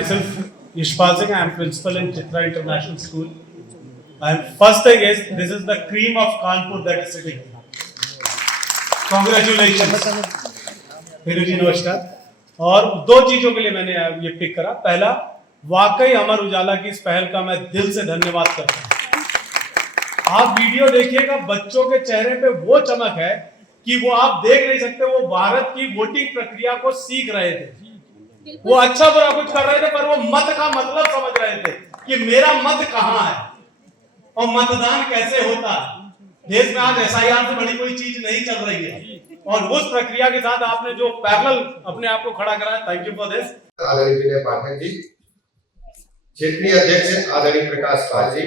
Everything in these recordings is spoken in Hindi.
Myself, Yashpal Singh. I am principal in Chitra International School. And first thing is, this is the cream of Kanpur that is sitting here. Congratulations. फिर जी नमस्कार. और दो चीजों के लिए मैंने ये पिक करा. पहला, वाकई अमर उजाला की इस पहल का मैं दिल से धन्यवाद करता हूँ. आप वीडियो देखिएगा, बच्चों के चेहरे पे वो चमक है कि वो आप देख नहीं सकते. वो भारत की वोटिंग प्रक्रिया को सीख रहे थे. वो अच्छा बुरा कुछ कर रहे थे, पर वो मत का मतलब समझ रहे थे कि मेरा मत कहाँ है और मतदान कैसे होता है. देश में आज एसआईआर से बड़ी कोई चीज नहीं चल रही है, और उस प्रक्रिया के साथ आपने जो पैरेलल अपने आप को खड़ा करा है, थैंक यू फॉर दिस. आदरणीय विनय पाठक जी, क्षेत्रीय अध्यक्ष आदरणीय प्रकाश पाल जी,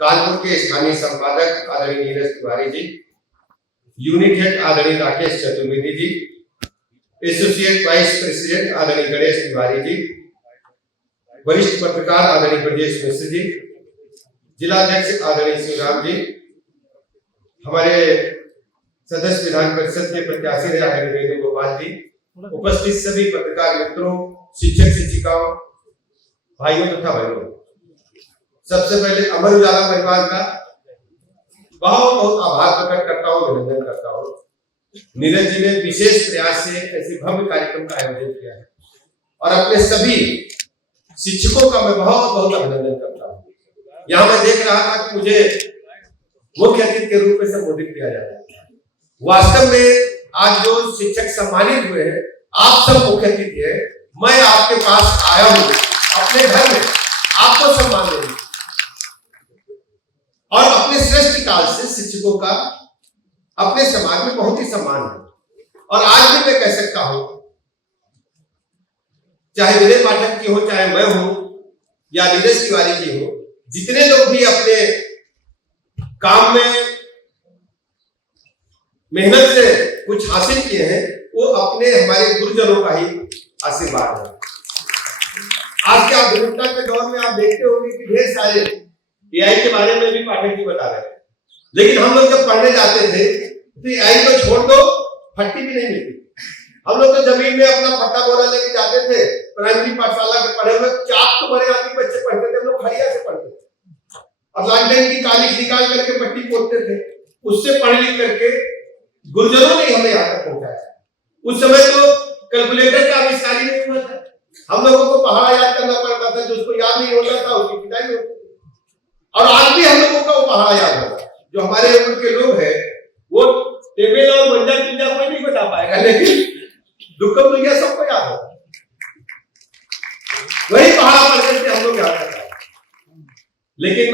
कानपुर के स्थानीय संपादक आदरणीय नीरज तिवारी जी, यूनिट हेड आदरणीय Rakesh Chaturvedi ji, associate vice president आदरणीय गणेश तिवारी जी, वरिष्ठ पत्रकार आदरणीय ब्रजेश मिश्र जी, जिला अध्यक्ष आदरणीय शिवराम जी, हमारे सदस्य विधान परिषद के प्रत्याशी रहे आदरणीय वेणुगोपाल जी, उपस्थित सभी पत्रकार मित्रों, शिक्षक शिक्षिकाओं, भाइयों तथा बहनों, सबसे पहले अमर उजाला परिवार का बहुत बहुत आभार प्रकट करता हूँ, अभिनंदन करता हूँ. नीरज जी ने विशेष प्रयास से ऐसे भव्य कार्यक्रम का आयोजन किया है, और अपने सभी शिक्षकों का मैं बहुत बहुत अभिनंदन करता हूँ. यहाँ मैं देख रहा था कि मुझे मुख्य अतिथि के रूप में संबोधित किया जा रहा है. वास्तव में आज जो शिक्षक सम्मानित हुए हैं, आप सब मुख्य अतिथि हैं. मैं आपके पास आया हूँ अपने घर में आपको सम्मान देने, और अपने श्रेष्ठ काल से शिक्षकों का अपने समाज में बहुत ही सम्मान है. और आज भी मैं कह सकता हूं, चाहे विनय पाठक जी हो, चाहे मैं हूं, या नीरज तिवारी जी हो, जितने लोग भी अपने काम में मेहनत से कुछ हासिल किए हैं, वो अपने हमारे गुरुजनों का ही आशीर्वाद है. आज के आधुनिकता के दौर में आप देखते होंगे कि ढेर सारे एआई के बारे में भी पाठक जी बता रहे हैं, लेकिन हम लोग जब पढ़ने जाते थे तो एआई को छोड़ दो, फट्टी भी नहीं मिलती. हम लोग तो जमीन में अपना फट्टा बोरा लेके जाते थे. प्राइमरी पाठशाला के पढ़े हुए चाक तो बड़े आदमी बच्चे पढ़ते थे, हम लोग खड़िया से पढ़ते थे, और लालटेन की कालिख निकाल करके पट्टी पोतते थे. उससे पढ़ लिख करके गुरुजनों ने हमें यहाँ तक पहुंचाया. उस समय तो कैलकुलेटर का आविष्कार ही नहीं हुआ था. हम लोगों को पहाड़ा याद करना पड़ता था, जिसको याद नहीं होता था उसकी पिटाई होती. और आज भी हम लोगों को पहाड़ा याद होगा. जो हमारे उम्र के लोग हैं, वो टेबल और मंजर पूजा कोई नहीं बता पाएगा, लेकिन दुक्कम दुनिया सबको याद होगा. वही पहाड़ा पढ़ करके हम लोग याद करते हैं. लेकिन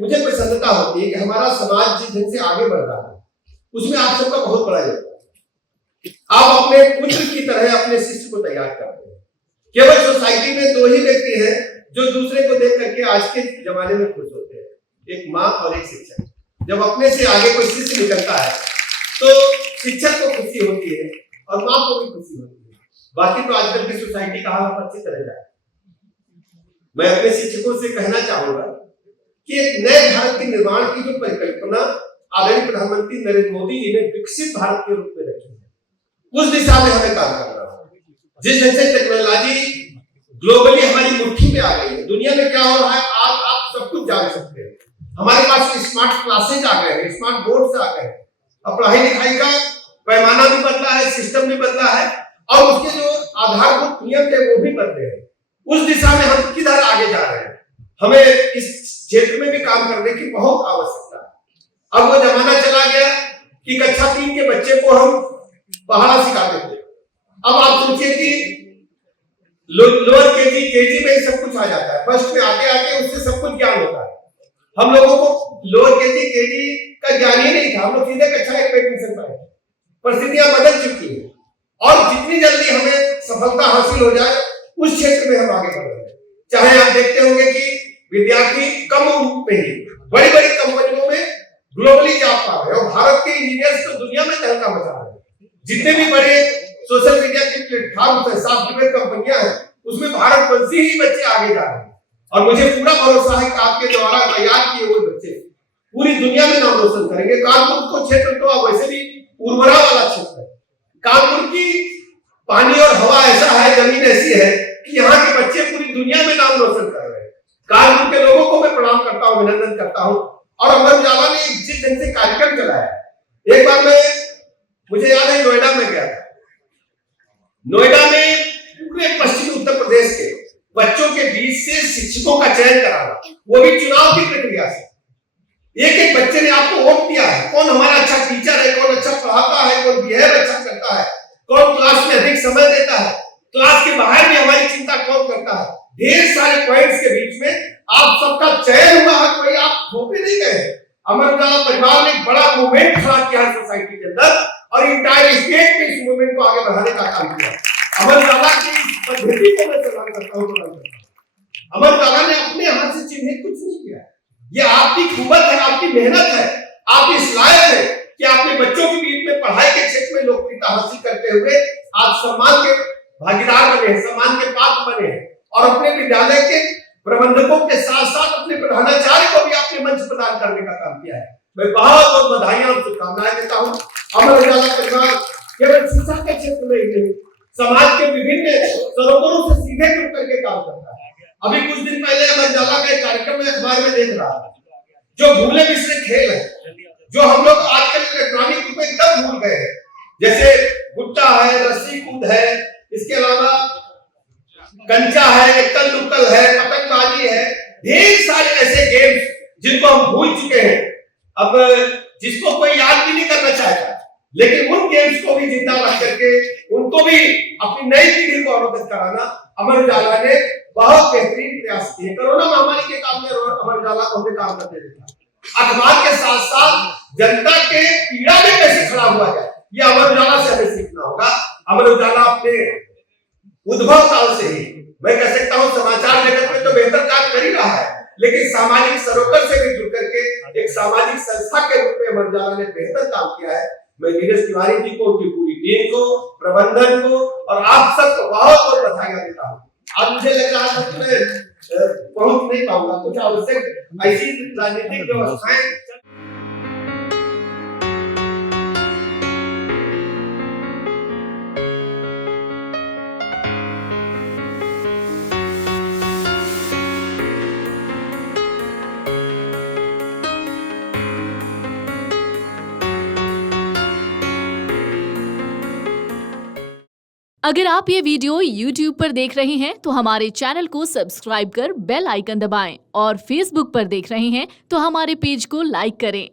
मुझे प्रसन्नता होती है कि हमारा समाज जिस ढंग से आगे बढ़ रहा है, उसमें आप सबका बहुत बड़ा योगदान है. आप अपने पुत्र की तरह अपने शिष्य को तैयार करते हैं. केवल सोसाइटी में दो ही व्यक्ति हैं जो दूसरे को देख करके आज के जमाने में खुश होते हैं, एक माँ और एक शिक्षक. जब अपने से आगे कोई शिष्य निकलता है तो शिक्षक को खुशी होती है और माँ को भी खुशी होती है. बाकी तो आजकल की सोसाइटी का हाल अच्छी तरह जाए. मैं अपने शिक्षकों से कहना चाहूंगा कि एक नए भारत के निर्माण की जो परिकल्पना आदरणीय प्रधानमंत्री नरेंद्र मोदी जी ने विकसित भारत के रूप में रखी है, उस दिशा में हमें काम करना है. जिस ढंग से टेक्नोलॉजी ग्लोबली हमारी मुट्ठी में आ गई है, दुनिया में क्या हो रहा है आज आप सब कुछ जान सकते हैं. हमारे पास स्मार्ट क्लासेज आ गए हैं, स्मार्ट बोर्ड्स आ गए हैं, और पढ़ाई लिखाई का पैमाना भी बदला है, सिस्टम भी बदला है, और उसके जो आधारभूत नियम थे वो भी बदले हैं. उस दिशा में हम किधर आगे जा रहे हैं, हमें इस क्षेत्र में भी काम करने की बहुत आवश्यकता है. अब वो जमाना चला गया कि कक्षा 3 के बच्चे को हम पहाड़ा सिखाते थे. अब आप सोचिए कि लोअर केजी में ही सब कुछ आ जाता है. फर्स्ट में आगे आके उससे सब कुछ ज्ञान होता है. हम लोगों को लोअर केजी का ज्ञान ही नहीं था. हम लोग सीधे कक्षा 1 में एडमिशन पाए. परिस्थितियां बदल चुकी हैं, और जितनी जल्दी हमें सफलता हासिल हो जाए उस क्षेत्र में हम आगे बढ़ रहे हैं. चाहे आप देखते होंगे कि विद्यार्थी कम उम्र में ही बड़ी बड़ी कंपनियों में ग्लोबली जॉब पा रहे हैं, और भारत के इंजीनियर्स तो दुनिया में तहलका मचा रहे हैं. जितने भी बड़े सोशल मीडिया के प्लेटफॉर्म पर सॉफ्टवेयर कंपनियां हैं, उसमें भारत वंशी ही बच्चे आगे जा रहे हैं. और मुझे पूरा भरोसा है कि आपके द्वारा तैयार किए हुए बच्चे पूरी दुनिया में नाम रोशन करेंगे. कानपुर को क्षेत्र तो वैसे भी उर्वरा वाला क्षेत्र है. कानपुर की पानी और हवा ऐसा है, जमीन ऐसी है कि यहाँ के बच्चे पूरी दुनिया में नाम रोशन कर रहे हैं। कानपुर के लोगों को मैं प्रणाम करता हूँ, अभिनंदन करता हूँ। और अमर उजाला ने जिस ढंग से कार्यक्रम चलाया, एक बार मुझे याद है नोएडा में गया था। नोएडा में पूरे पश्चिमी उत्तर प्रदेश के बच्चों के बीच से शिक्षकों का चयन कराना, वो भी चुनाव की प्रक्रिया से। एक एक बच्चे ने आपको वोट दिया है, कौन हमारा अच्छा टीचर है, कौन अच्छा पढ़ाता है, कौन बिहेव अच्छा करता है, कौन क्लास में अधिक समय देता है, क्लास के बाहर भी हमारी चिंता कौन करता है। ढेर सारे पॉइंट्स के बीच में आप सबका चयन हुआ है, कोई आप थोपे नहीं गए। अमर उजाला परिवार ने एक बड़ा मूवमेंट खड़ा किया है सोसाइटी के अंदर और इंटायर स्टेट में इस मूवमेंट को आगे बढ़ाने का काम किया। अमर उजाला की इस पद्धति को मैं सलाम करता हूँ। अमर उजाला ने अपने हाथ से चिन्हित कुछ नहीं किया। ये आपकी कुवत है, आपकी मेहनत है, आप इस लायक है कि अपने बच्चों के बीच में पढ़ाई के क्षेत्र में लोकप्रियता हासिल करते हुए आप सम्मान के भागीदार बने हैं, सम्मान के पात्र बने हैं और अपने विद्यालय के प्रबंधकों के साथ साथ अपने प्रधानाचार्य को भी आपने मंच प्रदान करने का काम किया है। मैं बहुत बहुत बधाइयां और शुभकामनाएं देता हूँ। अमर उजाला परिवार केवल शिक्षा के क्षेत्र में ही नहीं, समाज के विभिन्न सरोवरों से सीधे जुड़ करके काम करता है। अभी कुछ दिन पहले अमर उजाला का एक कार्यक्रम में अखबार में देख रहा था, जो भूले बिसरे खेल है, जो हम लोग आजकल इलेक्ट्रॉनिक रूप में एकदम भूल गए हैं, जैसे गुट्टा है, रस्सी कूद है, इसके अलावा कंचा है, एक्कल दुक्कल है, पतंगबाजी है, ढेर सारे ऐसे गेम्स जिनको हम भूल चुके हैं। अब जिसको कोई याद भी नहीं करना चाहता, लेकिन उन गेम्स को भी जिंदा रख करके उनको भी अपनी नई पीढ़ी को अवगत कराना अमर उजाला ने बहुत बेहतरीन प्रयास किए। कोरोना महामारी के काम में अमर उजाला को हमने काम करते देखा। अखबार के साथ साथ जनता के पीड़ा में कैसे खड़ा हुआ जाए, ये अमर उजाला से हमें सीखना होगा। अमर उजाला अपने उद्भव काल से ही मैं कह सकता हूँ समाचार जगत में तो बेहतर काम कर ही रहा है, लेकिन सामाजिक सरोवर से भी जुड़ करके एक सामाजिक संस्था के रूप में अमर उजाला ने बेहतर काम किया है। मैं नीरज तिवारी जी को, उनकी पूरी टीम को, प्रबंधन को और आप सबको बहुत बहुत बधाइयां देता हूँ। आज मुझे लग रहा था कि मैं पहुंच नहीं पाऊंगा, कुछ आवश्यक ऐसी राजनीतिक व्यवस्थाएं अगर आप ये वीडियो YouTube पर देख रहे हैं तो हमारे चैनल को सब्सक्राइब कर बेल आइकन दबाएं और Facebook पर देख रहे हैं तो हमारे पेज को लाइक करें।